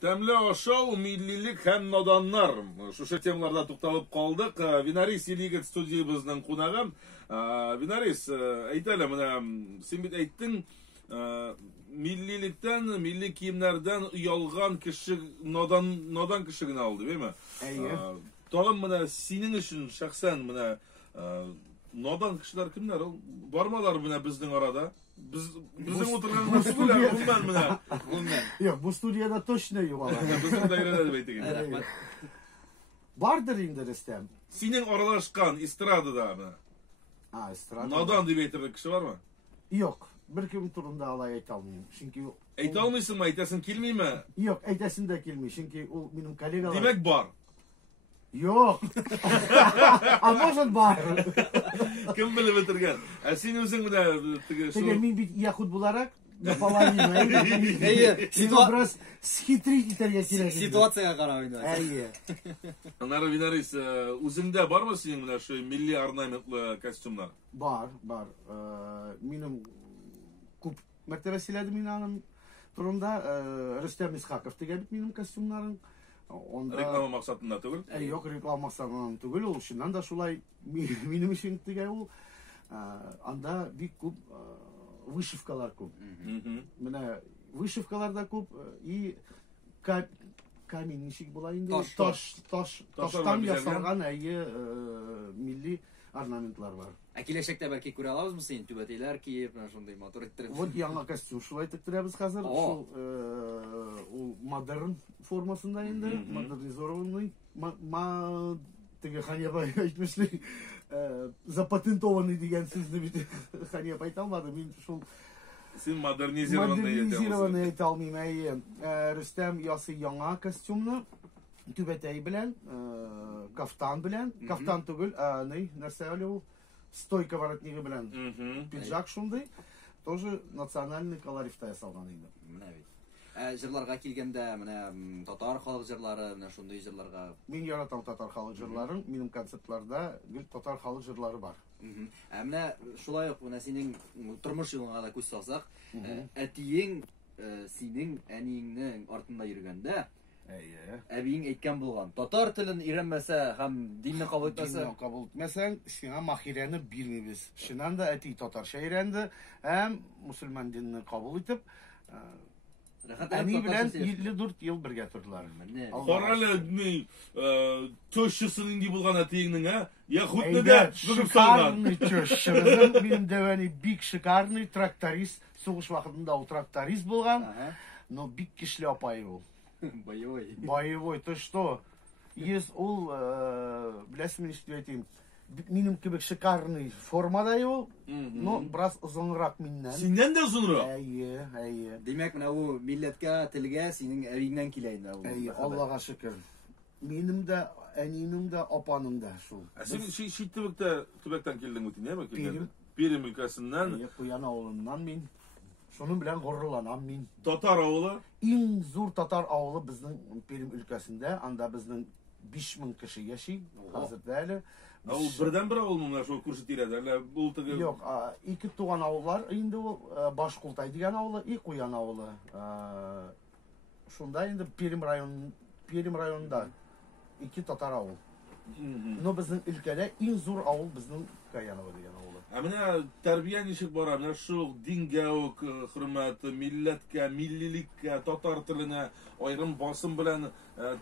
Тәмле ашау, миллилек һәм наданнар. Шушы темаларда тукталып калдык. Винарис Илигет студиябызның кунагы. Винарис, әйт әле, менә син бит әйттең, миллилектән, милли киемнәрдән уялган кеше надан кеше генә алды, беме? Әйе. Тагын менә синең өчен шәхсән менә надан кешеләр кемнәр? Бармалар менә безнең арада. Bizim oturganımız bundan mı? Yok, bu studiyada точно yok valla. Bizim dairede de beyteki. Vardır indi Rüstem. Senin aralaşkan istradada mı? Ha, estrada. Nadan diye beytirdik kişi var mı? Yok. Bir kim turunda alay ayet almayayım. Çünkü Ayet almışsın mı? Aytesin kilmeyi mi? Yok, aytesin de kilmeyi. Çünkü o benim kolegalar. Demek var. Yok. A может var. Kim bilir bitirgen? Sen özün mü de? Peki min bir yakut bularak napalayayım. Hayır. Biraz sхитрить iterge kirek. Situasyaya karar oynuyor. Әйе. Anlara Vinaris, özünde var mı senin şu milli ornamentli kostümler? Var. Benim kup mertebe siledim inanın. Turunda Rüstem İshakov tegebit benim kostümlerim. Onda Reklama maksatında değil. Yok, reklama maksatından değil. Ol şundan da şulay benim için tegey ol. Anda bir kup вышивкалар kup. Менә вышивкаларда kup и камень ничек була инде? Таштан ясалган milli ornamentlар бар. Киләчәктә бәлки күрә алабыз мы син түбәтәйләр киеп, шундый матур иттереп. Вот яңа костюм шулай тектирәбез хәзер. Шул ул модерн формасында инде, модернизированный. Теге Ханьяба әйтмешли, запатентованный дигән сүзне бит Ханьяба әйтә алмады. Мин шул Син модернизированный әйтә алмыйм. Әйе, Рөстәм ясый яңа костюмны түбәтәй белән, кафтан белән, кафтан түгел, нәрсә әле ул? Стойка воротнигы белән. Пиджак шундый. Тоже национальный колоритта ясалган инде. Менә бит. Җырларга килгәндә, менә татар халык җырлары, менә шундый җырларга. Мин яратам татар халык җырларын. Минем концертларда гел татар халык җырлары бар. Менә шулай ук менә синең тормыш юлыңа да күз салсак, әтиең синең әниеңнең артында йөргәндә, әбиең әйткән булган. Татар телен өйрәнмәсә һәм динне кабул итмәсәң, сиңа махирәне бирмибез. Шуннан да әти татарча өйрәнде һәм мусульман динне кабул итеп, әни белән 54 ел бергә тордылар. Каралы төшчесен инде булган әтиеңнең, яхудны да бүгеп салган. Шикарный төшчебез, минем дәвәни бик шикарный тракторист, сугыш вакытында ул тракторист булган, но бик кишле апай ул. Боевой, ты что? Есть ул, беләсезме ничек әйтим, минем кебек шикарный формада ул, но biraz озынрак миннән. Синнән дә озынрак? Әйе. Демәк, менә ул милләткә, телгә синең әбиеңнән килә инде ул. Әйе, Аллага шөкер. Минем дә, әниемнең дә, апаның да шул. Син ши төбәктән килдең бит, нәме килгән? Пермь өлкәсеннән. Куян авылыннан мин. Шуның белән горурланам мин. Татар авылы? Иң зур татар авылы безнең Пермь өлкәсендә, анда безнең 5000 кеше яши, хәзердә әле. Ул бердән-бер авылмы менә шул күрше тирәдә, әллә ул теге? Юк, ике туган авыллар инде ул, Башкултай дигән авылы, и Куян авылы. Шунда инде Пермь районында ике татар авыл. Но безнең өлкәдә иң зур авыл безнең Каяново дигән авылы. Менә тәрбия ничек бара? Менә шул дингә үк хөрмәт, милләткә, миллилеккә, татар теленә аерым басым белән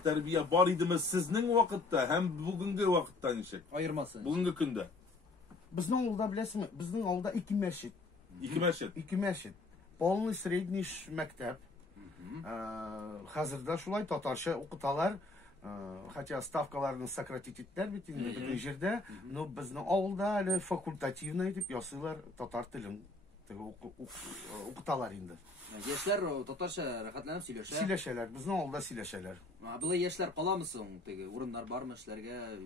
тәрбия бар идеме сезнең вакытта һәм бүгенге вакытта ничек? Аермасы. Бүгенге көндә. Безнең авылда беләсезме? Безнең авылда 2 мәчет. 2 мәчет. 2 мәчет. Полный средний мәктәп. Хәзердә шулай татарча укыталар. Хотя ставкаларны сократить иттеләр бит инде бөтен җирдә, но безнең авылда әле факультативно итеп ясыйлар татар телен. Укыталар инде. Яшьләр татарча рәхәтләнеп сөйләшә. Сөйләшәләр, безнең авылда сөйләшәләр. Булай яшьләр каламы соң? Теге урыннар бармы эшләргә,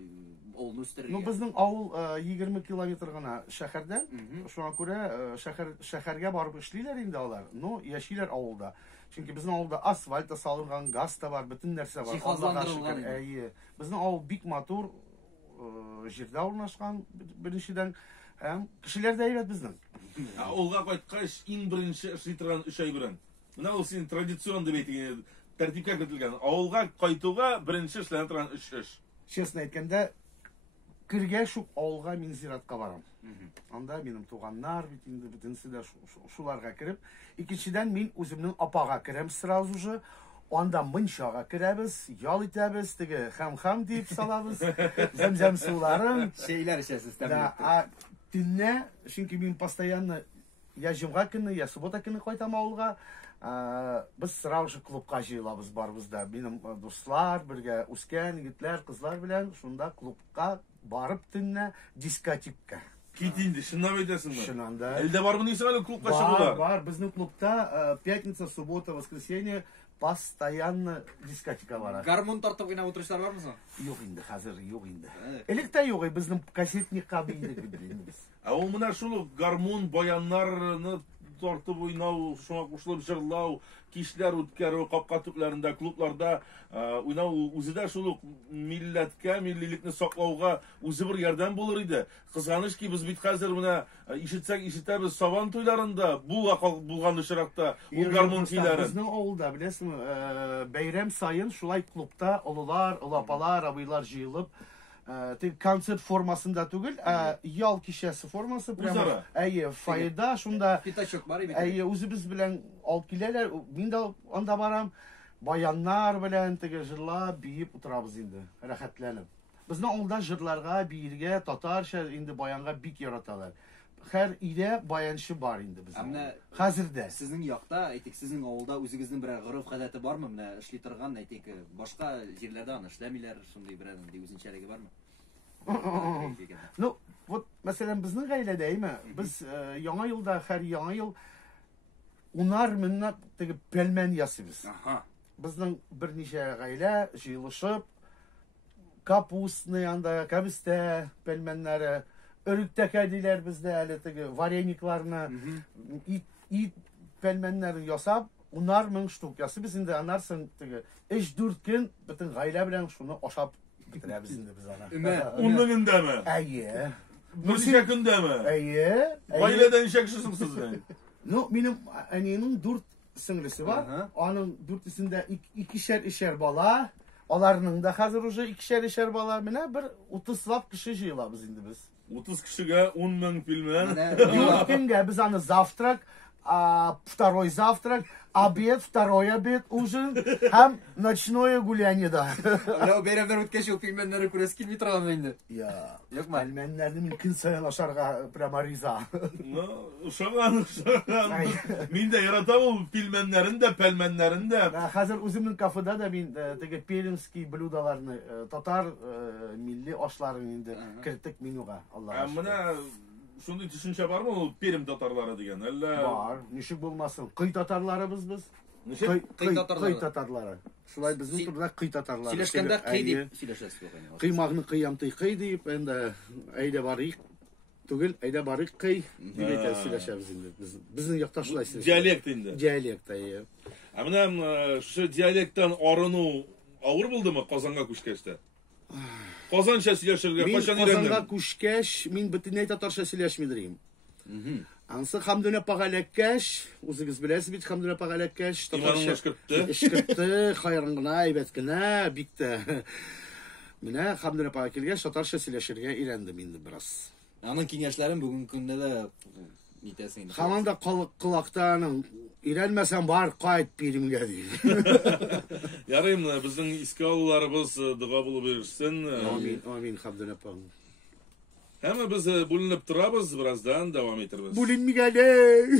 авылны үстерергә? Ну безнең авыл 20 километр гына шәһәрдән. Шуңа күрә шәһәргә барып эшлиләр инде алар. Но яшиләр авылда. Чөнки безнең авылда асфальт салынган, газ та бар, бөтен нәрсә бар. Җиһазландырылган. Әйе. Безнең авыл бик матур җирдә урнашкан беренчедән һәм кешеләр дә әйбәт безнең. Олга кайткач иң беренче эшли торган эш әйберен. Менә ул син традицион дип әйтгән тәртипкә кертелгән. Авылга кайтуга беренче эшләнә торган эш. Честно әйткәндә, кергә шук авылга мин зиратка барам. Анда минем туганнар бит инде бөтенесе дә шуларга кереп, икенчедән мин үземнең апага керәм сразу же. Анда мынчага керәбез, ял итәбез, теге хам дип салабыз. Зәмзәм суларын. Şeyler içerisinde Да, төнне, чөнки мин постоянно я җомга көнне, я суббота көнне кайтам авылга. Без сразу же клубка җыелабыз барбыз да. Минем дуслар, бергә үскән егетләр, кызлар белән шунда клубка барып төнне дискотекка. Кит инде, шуннан әйтәсеңме? Шуннан да. Әлдә бармы нисә әле клубка Бар, чыгулар? бар. Безнең клубта пятница, суббота, воскресенье постоянно дискотека бара. Гармон тартып уйнап утырышлар бармы соң? Юк инде, хәзер юк инде. Элек тә юк, безнең кассетникка бийдек бит. Ул менә шул гармон баяннарны тартып уйнау, шуңа кушылып җырлау, кичләр үткәрү, капка төпләрендә, клубларда уйнау үзе дә шул ук милләткә, миллилекне саклауга үзе бер ярдәм булыр иде. Кызганыч ки, без бит хәзер менә ишетсәк ишетәбез сабан туйларында, булган очракта ул гармон көйләре. Безнең авылда, беләсеңме, бәйрәм сайын шулай клубта олылар, олапалар, абыйлар җыелып, концерт формасында түгел, ял кичәсе формасы, прямо, файда, шунда, Пятачок бар иде. үзебез белән алып киләләр, мин дә анда барам, баяннар белән теге җырлап, биеп утырабыз инде, рәхәтләнеп. Безнең авылда җырларга, биергә, татарча инде баянга бик яраталар. Һәр өйдә баянчы бар инде безнең. Хәзердә. Сезнең якта, әйтик, сезнең авылда үзегезнең берәр гореф-гадәте бармы? Менә эшли торган, әйтик, башка җирләрдә аны эшләмиләр, шундый берәр үзенчәлеге бармы? Ну, вот, мәсәлән, безнең гаиләдә, без яңа елда, һәр яңа ел унар менә теге пәлмән ясыйбыз. Безнең берничә гаилә җыелышып, капустны янда, кабестә пәлмәннәре, өрүктәкә диләр бездә әле теге вареникларны, ит пәлмәннәрен ясап, унар мең штук ясыйбыз инде, аннан теге 3-4 көн бөтен гаилә белән шуны ашап бетерәбез инде без аны. 10 меңендәме? Әйе. Ничә көндәме? Әйе. Гаиләдә ничә кешесез сез? Ну, минем әниемнең 4 сеңлесе бар. Аның 4-сендә икешәр бала. Аларның да хәзер уже икешәр бала. Менә бер 30 кеше җыелабыз инде без. 30 кешегә 10 мең пилмән. Юкенгә без аны завтрак, второй завтрак, обед, второй обед, ужин һәм ночное гуляние да. Менә бәйрәмнәр үткәч ул пилмәннәрне күрәсе килми торган инде. Я, Юкмы? пилмәннәрне мин көн саен ашарга прямо риза. Ушаган. Мин дә яратам ул пилмәннәрен дә, пәлмәннәрен дә. Хәзер үземнең кафеда да мин теге пермский блюдаларны, татар милли ашларын инде керттек менюга. Аллаһа шөкер. Менә шундый төшенчә бармы ул Пермь татарлары дигән? Әллә Бар, ничек булмасын? Кый татарларыбыз без. ничек? Кый татарлары. Кый татарлары. Шулай безнең турда кый татарлары. Сөйләшкәндә кый дип сөйләшәсез булган. Кыймагны кыямтый кый дип, әнде әйдә барыйк. Түгел, әйдә барыйк кый дип әйтә сөйләшәбез инде. Безнең якта шулай сөйләшәбез. Диалект инде. Диалект, әйе. Менә шу диалекттан арыну авыр булдымы Казанга күчкәчтә? Казанча сөйләшергә Мин кайчан Казанга өйрәндең? күчкәч, мин бөтенләй татарча сөйләшмидем. Ансы Хамдүнә пагаләккәч, үзегез беләсез бит Хамдүнә пагаләккәч, Иманны эшкертте. эшкертте, хайран гына, әйбәт кенә, бик тә. Менә Хамдүнә пага килгәч, татарча сөйләшергә өйрәндем инде бераз. Аның киңәшләрен бүген көндә дә нитәсең инде. Һаман да кылактан өйрәнмәсәң бар, кайт Пермгә ди. Ярый, безнең иске алуларыбыз дуга булып бирсен. Амин, амин, Хамдүнә пага. Һәм без бүленеп торабыз, бераздан дәвам итәрбез. Бүленмигәле.